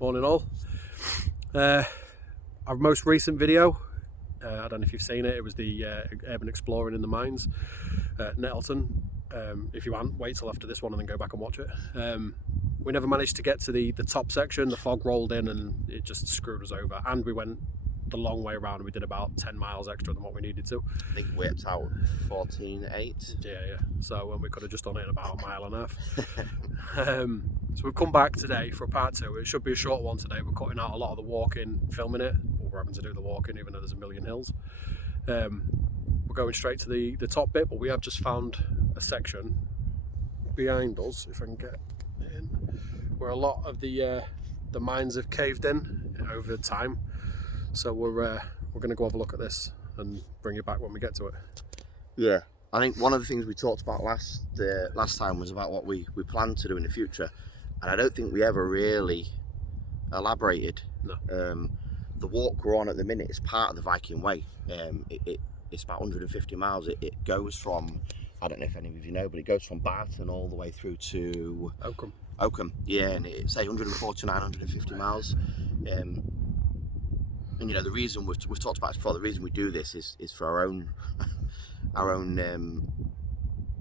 Morning all. Our most recent video, I don't know if you've seen it, it was the urban exploring in the mines at Nettleton. If you haven't, wait till after this one and then go back and watch it. We never managed to get to the top section. The fog rolled in and it just screwed us over, and we went the long way around. We did about 10 miles extra than what we needed to. I think we whipped out 14.8. Yeah. So we could have just done it in about a mile and a half. So we've come back today for a part two. It should be a short one today. We're cutting out a lot of the walking, filming it. We're having to do the walking even though there's a million hills. We're going straight to the top bit, but we have just found a section behind us, if I can get in, where a lot of the mines have caved in over time. So we're going to go have a look at this and bring it back when we get to it. Yeah, I think one of the things we talked about last time was about what we plan to do in the future, and I don't think we ever really elaborated. No. The walk we're on at the minute is part of the Viking Way. It's about 150 miles. It goes from, I don't know if any of you know, but it goes from Barton all the way through to Oakham. Yeah, and it's 140 to 950 miles. And you know, the reason we've talked about this before, the reason we do this is for our own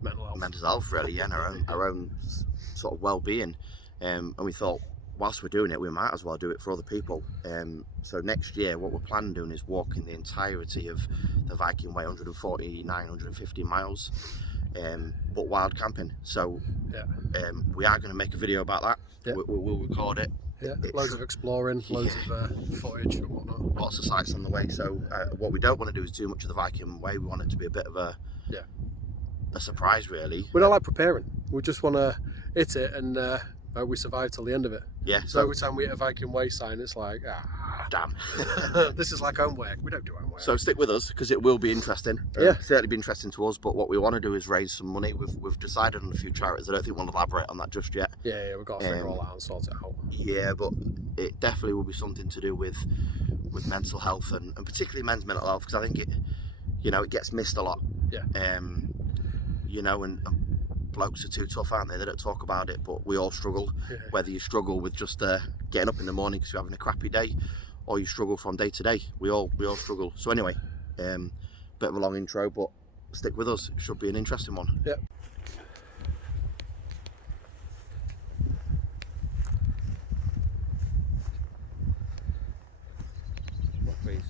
mental health really, yeah, and our own sort of well-being. And we thought, whilst we're doing it, we might as well do it for other people. So next year, what we're planning on doing is walking the entirety of the Viking Way, 150 miles, but wild camping. So yeah. We are going to make a video about that. Yeah. We'll record it. Yeah, loads of exploring, loads of footage and whatnot. Lots of sights on the way. So what we don't want to do is too much of the Viking Way. We want it to be a bit of a surprise, really. We don't like preparing. We just want to hit it and we survive till the end of it. Yeah. So every time we hit a Viking Way sign, it's like, damn. This is like homework. We don't do homework. So stick with us because it will be interesting. Yeah. Certainly be interesting to us. But what we want to do is raise some money. We've decided on a few charities. I don't think we'll elaborate on that just yet. Yeah, we've got to figure all out and sort it out. Yeah, but it definitely will be something to do with mental health and particularly men's mental health, because I think it gets missed a lot. Yeah. And blokes are too tough, aren't they? They don't talk about it, but we all struggle. Yeah. Whether you struggle with just getting up in the morning because you're having a crappy day, or you struggle from day to day, we all struggle. So anyway, bit of a long intro, but stick with us. It should be an interesting one. Yep.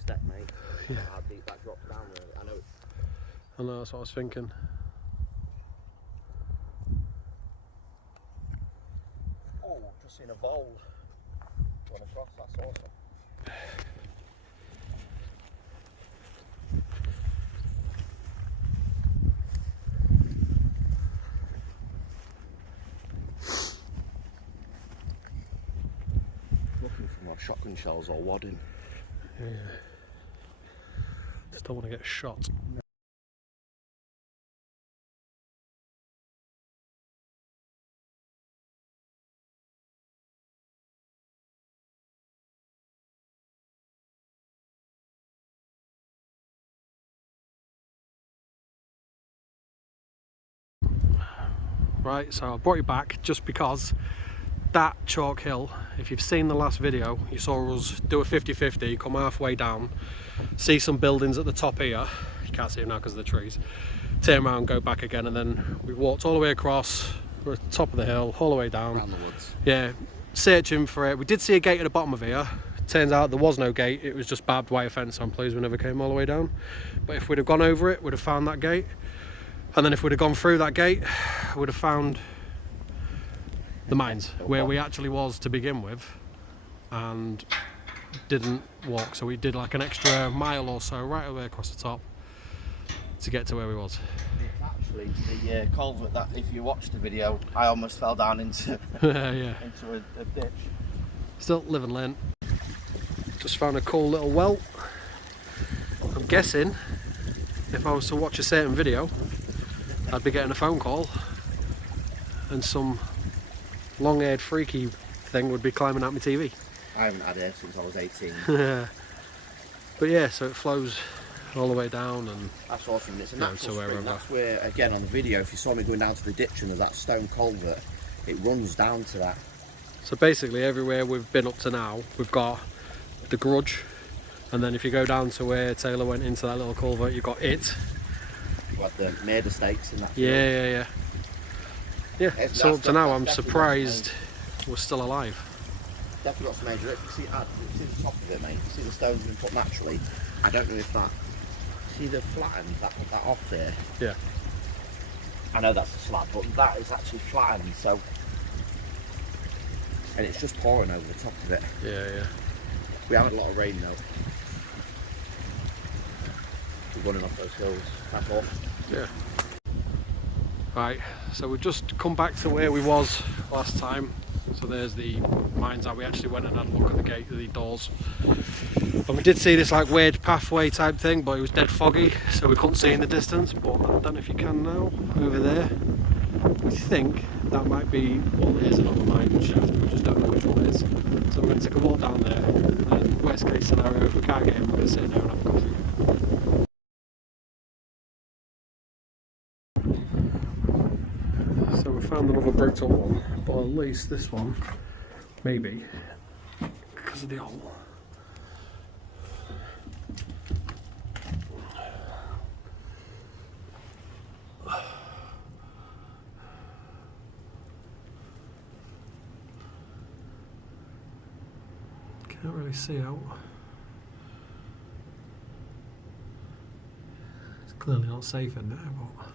Step, mate. Yeah. How deep that drops down. I know, that's what I was thinking. Oh, just seen a vole run across. That's awesome. Looking for more shotgun shells or wadding. Yeah. Just don't want to get shot. Right, so I brought you back just because that chalk hill, if you've seen the last video, you saw us do a 50-50, come halfway down, see some buildings at the top here, you can't see them now because of the trees, turn around, go back again, and then we walked all the way across, we're at the top of the hill, all the way down. Around the woods. Yeah, searching for it. We did see a gate at the bottom of here. Turns out there was no gate, it was just barbed wire fence, so I'm pleased we never came all the way down. But if we'd have gone over it, we'd have found that gate. And then if we'd have gone through that gate, we'd have found the mines, where we actually was to begin with, and didn't walk. So we did like an extra mile or so right away across the top to get to where we was. It's actually the culvert that, if you watch the video, I almost fell down into, yeah. into a ditch. Still live and learn. Just found a cool little well. I'm guessing if I was to watch a certain video, I'd be getting a phone call and some long-haired freaky thing would be climbing at my TV. I haven't had it since I was 18. But yeah, so it flows all the way down, and that's awesome. And it's a natural spring. That's where, again, on the video, if you saw me going down to the ditch and there's that stone culvert, it runs down to that So basically everywhere we've been up to now, we've got the Grudge, and then if you go down to where Taylor went into that little culvert, you've got it. Like the made estates in that field. Yeah. So up to now, I'm surprised we're still alive. Definitely got some major. If you see the top of it, mate, you see the stones have been put naturally. I don't know if that. See the flattened that off there. Yeah. I know that's a slab, but that is actually flattened. So, and it's just pouring over the top of it. Yeah. We haven't had a lot of rain though. We're running off those hills. That's all. Yeah. Right, so we've just come back to where we was last time. So there's the mines that we actually went and had a look at the gate, the doors. And we did see this like weird pathway type thing, but it was dead foggy, so we couldn't see in the distance. But I don't know if you can now, over there. I think that might be, well, here's another mine shaft, we just don't know which one it is. So we're going to take a walk down there, and worst case scenario, if we can't get in, we're going to sit there and have a coffee. So we found another bricked up one, but at least this one, maybe, because of the hole. Can't really see out. It's clearly not safe in there, but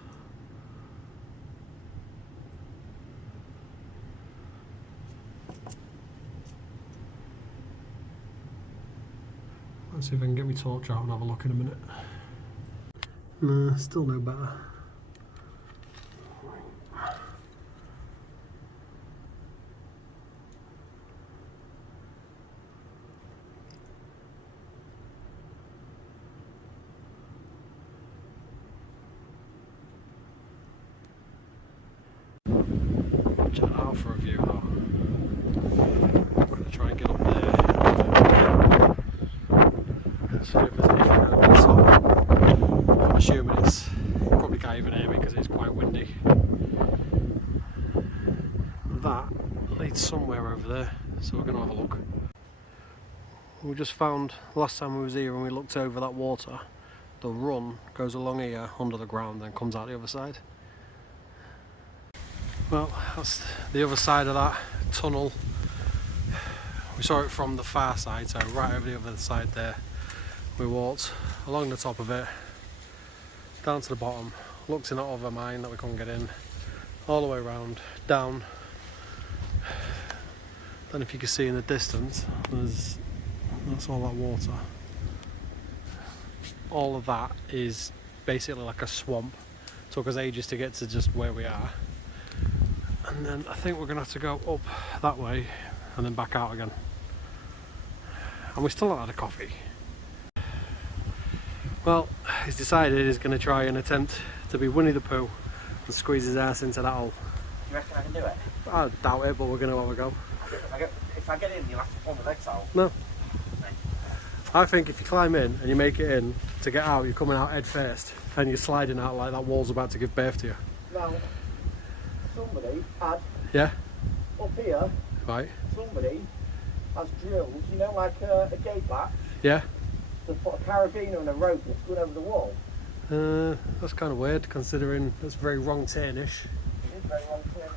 let's see if I can get my torch out and have a look in a minute. Nah, still no better. Check that out for a view though. I'm going to try and get up there. See if there's anything over the top. I'm assuming it's, you probably can't even hear me because it's quite windy. That leads somewhere over there, so we're going to have a look. We just found, last time we was here and we looked over that water, the run goes along here under the ground and comes out the other side. Well, that's the other side of that tunnel. We saw it from the far side, so right over the other side there. We walked along the top of it, down to the bottom, looked in that other mine that we couldn't get in, all the way around, down. Then if you can see in the distance, that's all that water. All of that is basically like a swamp. It took us ages to get to just where we are. And then I think we're going to have to go up that way and then back out again. And we still haven't had a coffee. Well, he's decided he's going to try and attempt to be Winnie the Pooh and squeeze his ass into that hole. You reckon I can do it? I doubt it, but we're going to have a go. If I get in, you'll have to pull my legs out. No. I think if you climb in and you make it in, to get out, you're coming out head first and you're sliding out like that wall's about to give birth to you. No. Somebody had, up here, right, somebody has drilled, you know, like a gate latch. Yeah. They put a carabiner and a rope that's going over the wall. That's kind of weird, considering that's very wrong turnish. It is very wrong turnish.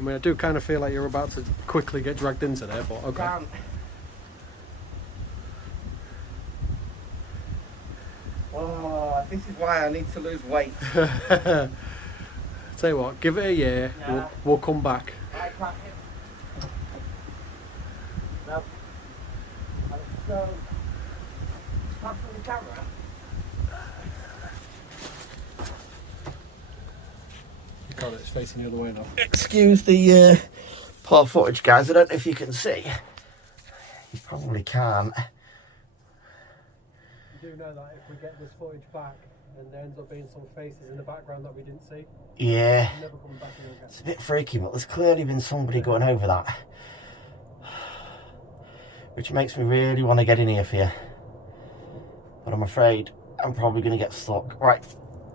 I mean, I do kind of feel like you're about to quickly get dragged into there, but okay. Oh, this is why I need to lose weight. Tell you what, give it a year, nah. we'll come back. I can't no. So, pass on the camera. You got it, it's facing the other way now. Excuse the poor footage, guys. I don't know if you can see. You probably can't. You do know that if we get this footage back and there ends up being some faces in the background that we didn't see, yeah, never coming back again. It's a bit freaky, but there's clearly been somebody going over that, which makes me really want to get in here for you, but I'm afraid I'm probably going to get stuck. Right,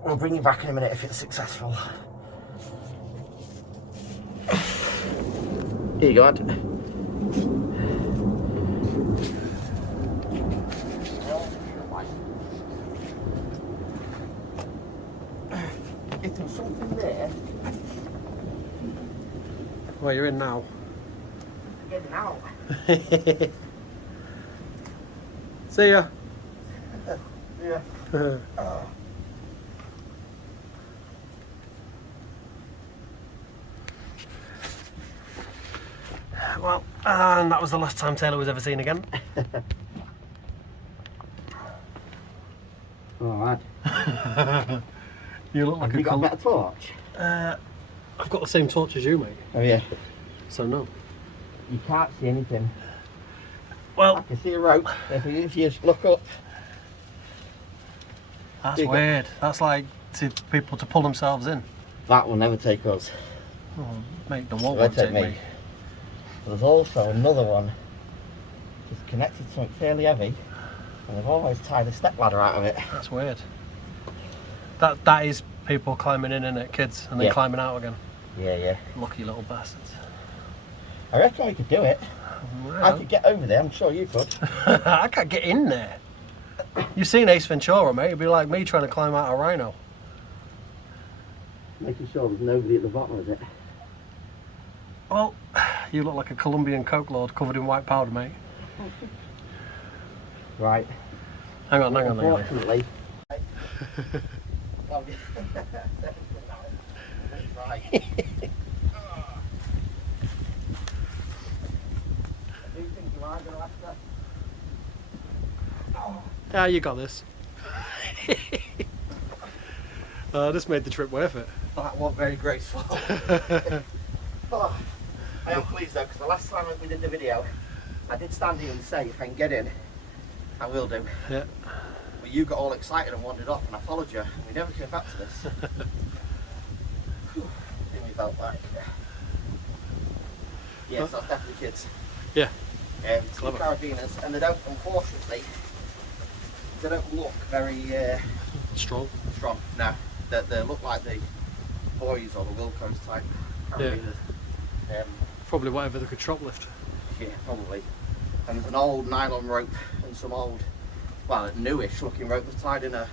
we'll bring you back in a minute if it's successful. Here you go, Ed. If there's something there. Well, you're in now. Getting out. See ya. Yeah. Well, and that was the last time Taylor was ever seen again. Alright. You look like Have you got a better torch? I've got the same torch as you, mate. Oh yeah. So no. You can't see anything. Well, I can see a rope. If you just look up. that's weird. That's like to people to pull themselves in. That will never take us. Oh, mate, the wall Will won't take me. There's also another one. It's connected to something fairly heavy, and they've always tied a step ladder out of it. That's weird. That is people climbing in it, kids, and then Yeah. climbing out again. Yeah, yeah. Lucky little bastards. I reckon we could do it. I could get over there, I'm sure you could. I can't get in there. You've seen Ace Ventura, mate. It'd be like me trying to climb out a rhino. Making sure there's nobody at the bottom of it. Well, you look like a Colombian coke lord covered in white powder, mate. Right. Hang on. Unfortunately. Right. Yeah, you got this. This made the trip worth it. That wasn't very graceful. Oh, I am pleased though, because the last time we did the video, I did stand here and say, if I can get in, I will do. Yeah. But you got all excited and wandered off, and I followed you, and we never came back to this. Whew, I think we felt like. Yes, that's definitely kids. Yeah. Two carabiners, and they don't, unfortunately, they don't look very Strong. strong. No, they look like the boys or the Wilco's type carabiners. Probably whatever they could shoplift. Yeah, probably. And there's an old nylon rope and some old, well, newish looking rope that's tied in a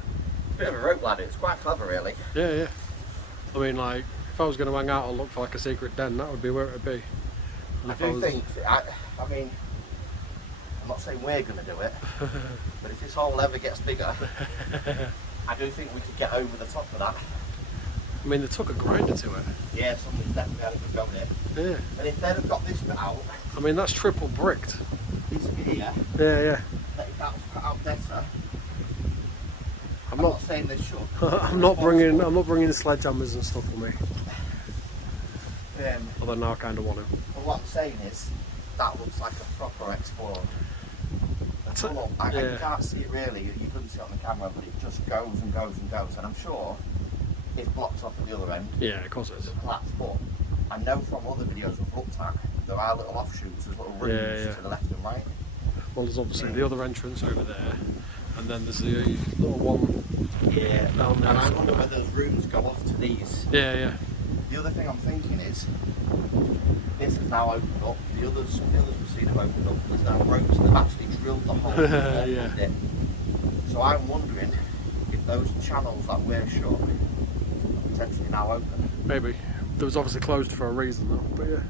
bit of a rope ladder. It's quite clever, really. Yeah, yeah. I mean, like, if I was going to hang out and look for like a secret den, that would be where it would be. And I do think, I mean, I'm not saying we're going to do it, but if this hole ever gets bigger, I do think we could get over the top of that. I mean, they took a grinder to it. Yeah, somebody's definitely had a good go at it. Yeah. And if they'd have got this bit out, I mean, that's triple bricked. this bit here, Yeah, yeah. that if that was cut out better, I'm I'm not not saying they should. I'm not bringing sledgehammers and stuff with me. Um, Although now I kind of want to. but what I'm saying is, that looks like a proper explore. That's You yeah. can't see it really, you couldn't see it on the camera, but it just goes and goes and goes, and I'm sure it's blocked off at the other end. Yeah, of course it is. Collapsed, but I know from other videos we've looked at, there are little offshoots, there's little rooms Yeah. to the left and right. Well, there's obviously the other entrance over there, and then there's the little one. Yeah, down and there. I wonder whether those rooms go off to these. Yeah, yeah. The other thing I'm thinking is, this has now opened up, some of the others we've seen have opened up, there's now ropes, and they've actually drilled the hole and opened Yeah. it. So I'm wondering if those channels that were shut are potentially now open. Maybe. There was obviously closed for a reason though, but yeah.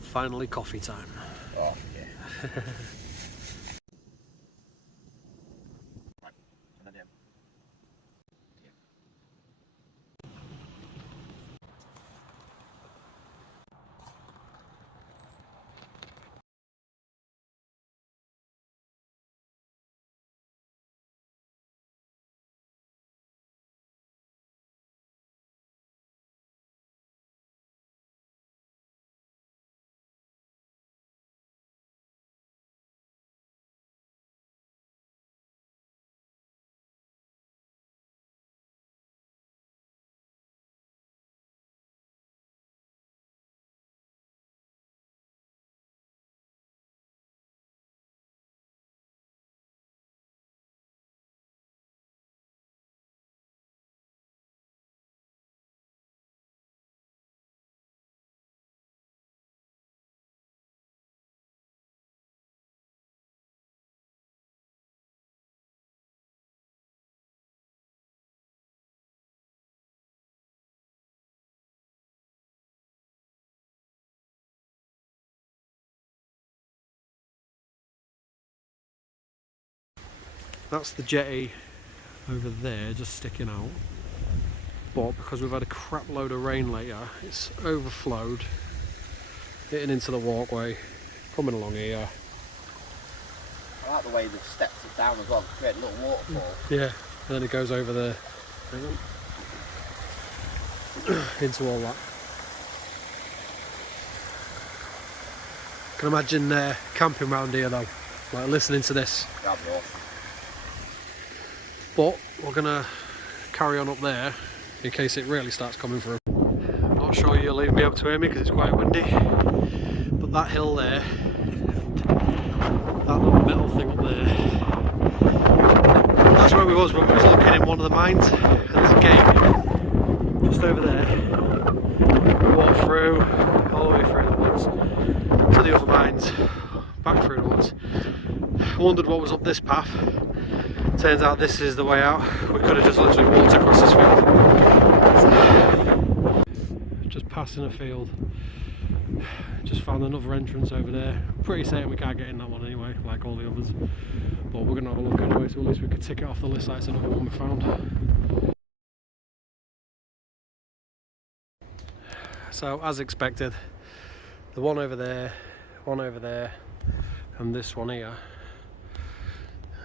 Finally coffee time. Oh, yeah. That's the jetty over there, just sticking out. But because we've had a crap load of rain later, it's overflowed, hitting into the walkway, coming along here. I like the way they've stepped it down as well, to create a little waterfall. Yeah, and then it goes over there into all that. Can imagine camping around here though, like listening to this. That'd be awesome. But we're gonna carry on up there in case it really starts coming through. I'm not sure you'll even be able to hear me because it's quite windy. But that hill there, that little metal thing up there, that's where we was when we was looking in one of the mines. And there's a gate just over there. We walked through, all the way through the woods, to the other mines, back through the woods. I wondered what was up this path. Turns out this is the way out. We could have just literally walked across this field. Just passing a field. Just found another entrance over there. Pretty certain we can't get in that one anyway, like all the others. But we're going to have a look anyway, so at least we could tick it off the list like it's another one we found. So, as expected, the one over there, and this one here,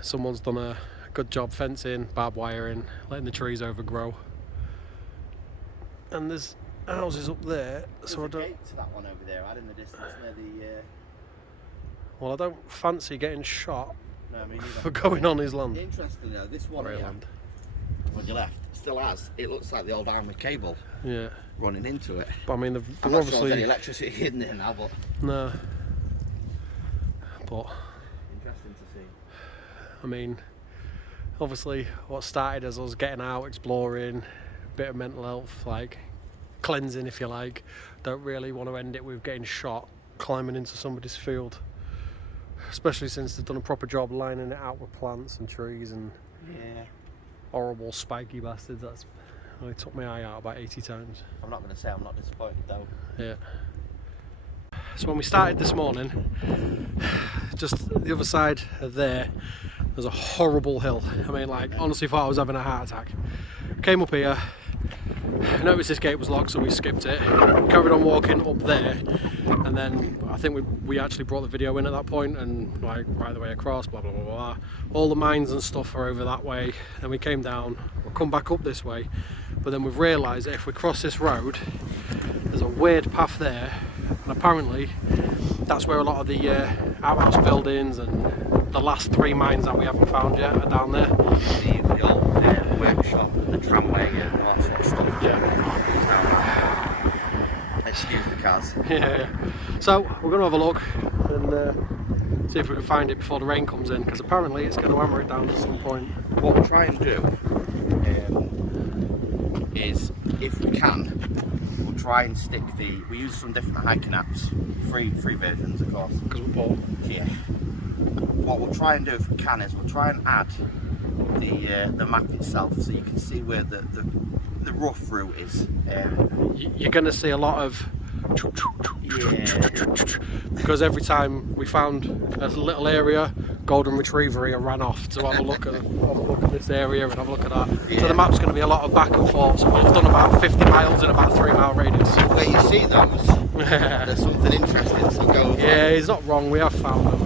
someone's done a good job fencing, barbed wiring, letting the trees overgrow. And there's houses up there, so I don't. Gate to that one over there, out in the distance near the. Well, I don't fancy getting shot No, me neither. for going on his land. Interesting though, this one here, Land. when you left, still has. It looks like the old army cable. Yeah. Running into it. But I mean, I'm they've not sure obviously. there's any electricity hidden there now, but. No. But Interesting to see. I mean, obviously, what started as us getting out, exploring, a bit of mental health, like cleansing, if you like. Don't really want to end it with getting shot, climbing into somebody's field. Especially since they've done a proper job lining it out with plants and trees and horrible spiky bastards. That's only took my eye out about 80 times. I'm not going to say I'm not disappointed though. Yeah. So when we started this morning, just the other side of there's a horrible hill. I mean, like, honestly thought I was having a heart attack. Came up here, noticed this gate was locked, so we skipped it. Carried on walking up there, and then I think we actually brought the video in at that point, and like right the way across, blah blah blah blah. All the mines and stuff are over that way. Then we came down, we'll come back up this way, but then we've realised that if we cross this road, there's a weird path there, and apparently that's where a lot of the outhouse buildings and the last 3 mines that we haven't found yet are down there. The old workshop, the tramway and all that sort of stuff. Yeah. Excuse the cars. Yeah. So we're going to have a look and see if we can find it before the rain comes in, because apparently it's going to hammer it down at some point. What we'll try and do is, if we can, we'll try and stick we use some different hiking apps, free versions of course. Because we're poor. Yeah. What we'll try and do if we can is we'll try and add the map itself so you can see where the rough route is. You're going to see a lot of because every time we found a little area, golden retriever here ran off to have a look at this area and have a look at that. Yeah. So the map's going to be a lot of back and forth. So we've done about 50 miles in about a 3-mile radius. Where you see those, there's something interesting. So go. Yeah, he's not wrong. We have found them.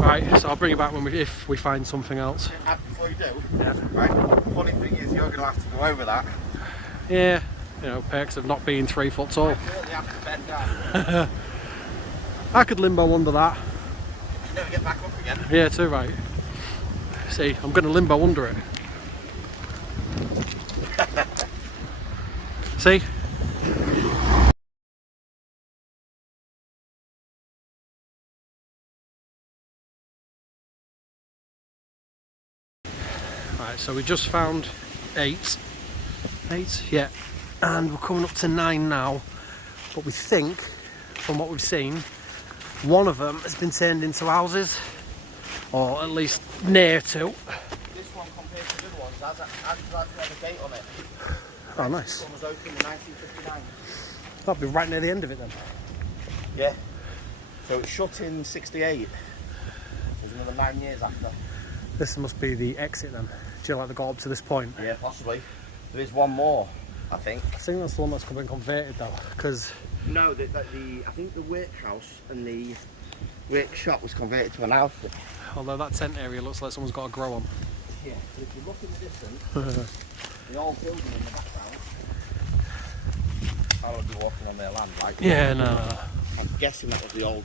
Right, so I'll bring you back if we find something else. Before you do, yeah. Right. Funny thing is, you're going to have to go over that. Yeah, you know, perks of not being 3 foot tall. I really have to bend down. I could limbo under that. You never get back up again. Yeah, too right. See, I'm going to limbo under it. See? Right, so we just found 8, yeah, and we're coming up to 9 now, but we think, from what we've seen, one of them has been turned into houses, or at least near to. This one compared to the other ones has a date on it. Oh, nice. This one was opened in 1959. That'll be right near the end of it then. Yeah. So it shut in 68. There's another 9 years after. This must be the exit then. Do you like the got up to this point? Yeah, possibly. There is one more, I think. I think that's the one that's been converted though, because... No, I think the workhouse and the workshop was converted to an house. Although that tent area looks like someone's got a grow on. Yeah, but if you look in the distance, the old building in the background, I would be walking on their land, like. Yeah, no. I'm guessing that was the old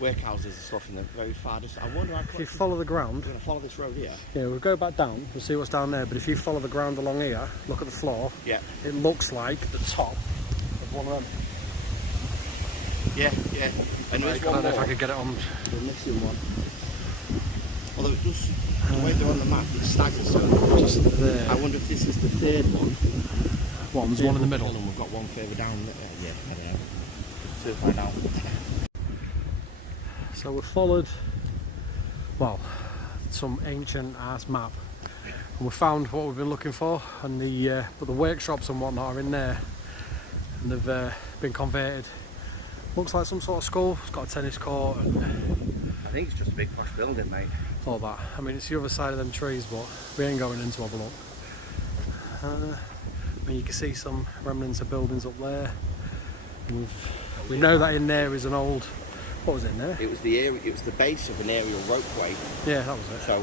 workhouses and stuff in the very far distance. I wonder how if you follow the ground, we're going to follow this road here. Yeah, we'll go back down, we'll see what's down there, but if you follow the ground along here, look at the floor, yeah, it looks like the top of one of them. Yeah, yeah. And I don't know if I could get it on. The missing one. Although it does, the way they're on the map, it staggers, so just there. I wonder if this is the third one. There's one in the middle. And we've got one further down. Yeah, I don't know. So we'll find out. So we've followed, well, some ancient ass map, and we found what we've been looking for, and but the workshops and whatnot are in there, and they've been converted. Looks like some sort of school. It's got a tennis court. And I think it's just a big posh building, mate. All that. I mean, it's the other side of them trees, but we ain't going in to have a look. I mean, you can see some remnants of buildings up there. We know that in there is an old. What was in there? It was the area. It was the base of an aerial ropeway. Yeah, that was it. So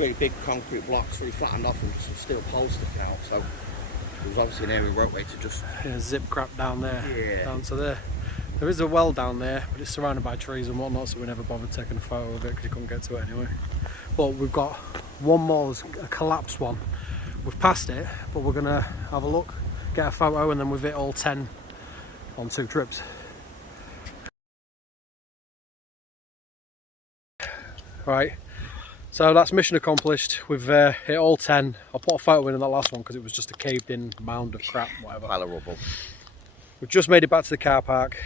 really big concrete blocks, really flattened off, and just steel poles sticking out. So it was obviously an aerial ropeway to just zip crap down there. Yeah. Down to there. There is a well down there, but it's surrounded by trees and whatnot, so we never bothered taking a photo of it because you couldn't get to it anyway. But we've got one more, a collapsed one. We've passed it, but we're gonna have a look, get a photo, and then we've hit all 10 on 2 trips. Right, so that's mission accomplished. We've hit all 10. I'll put a photo in that last one because it was just a caved in mound of crap, whatever. pile of rubble. We've just made it back to the car park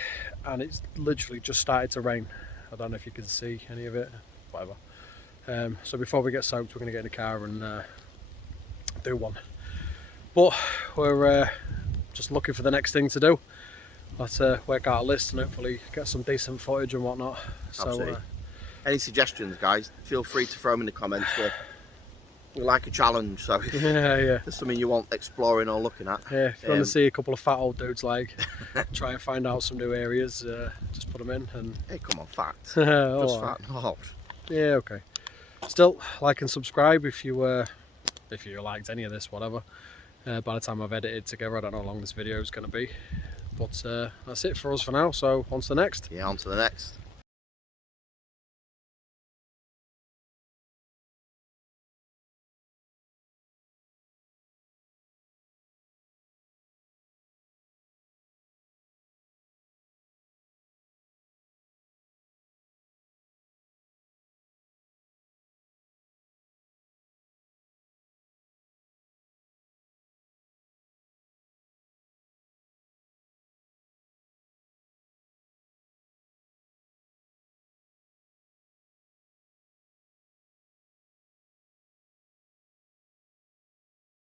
and it's literally just started to rain. I don't know if you can see any of it, whatever. So before we get soaked, we're going to get in the car and do one. But we're just looking for the next thing to do. Let's work out a list and hopefully get some decent footage and whatnot. So, any suggestions, guys, feel free to throw them in the comments. We like a challenge, so if there's something you want exploring or looking at. Yeah, if you want to see a couple of fat old dudes like try and find out some new areas, just put them in. And hey, come on, fact. Just fat, not old. Yeah, okay. Still, like and subscribe if you liked any of this, whatever. By the time I've edited together, I don't know how long this video is going to be. But that's it for us for now, so on to the next. Yeah, on to the next.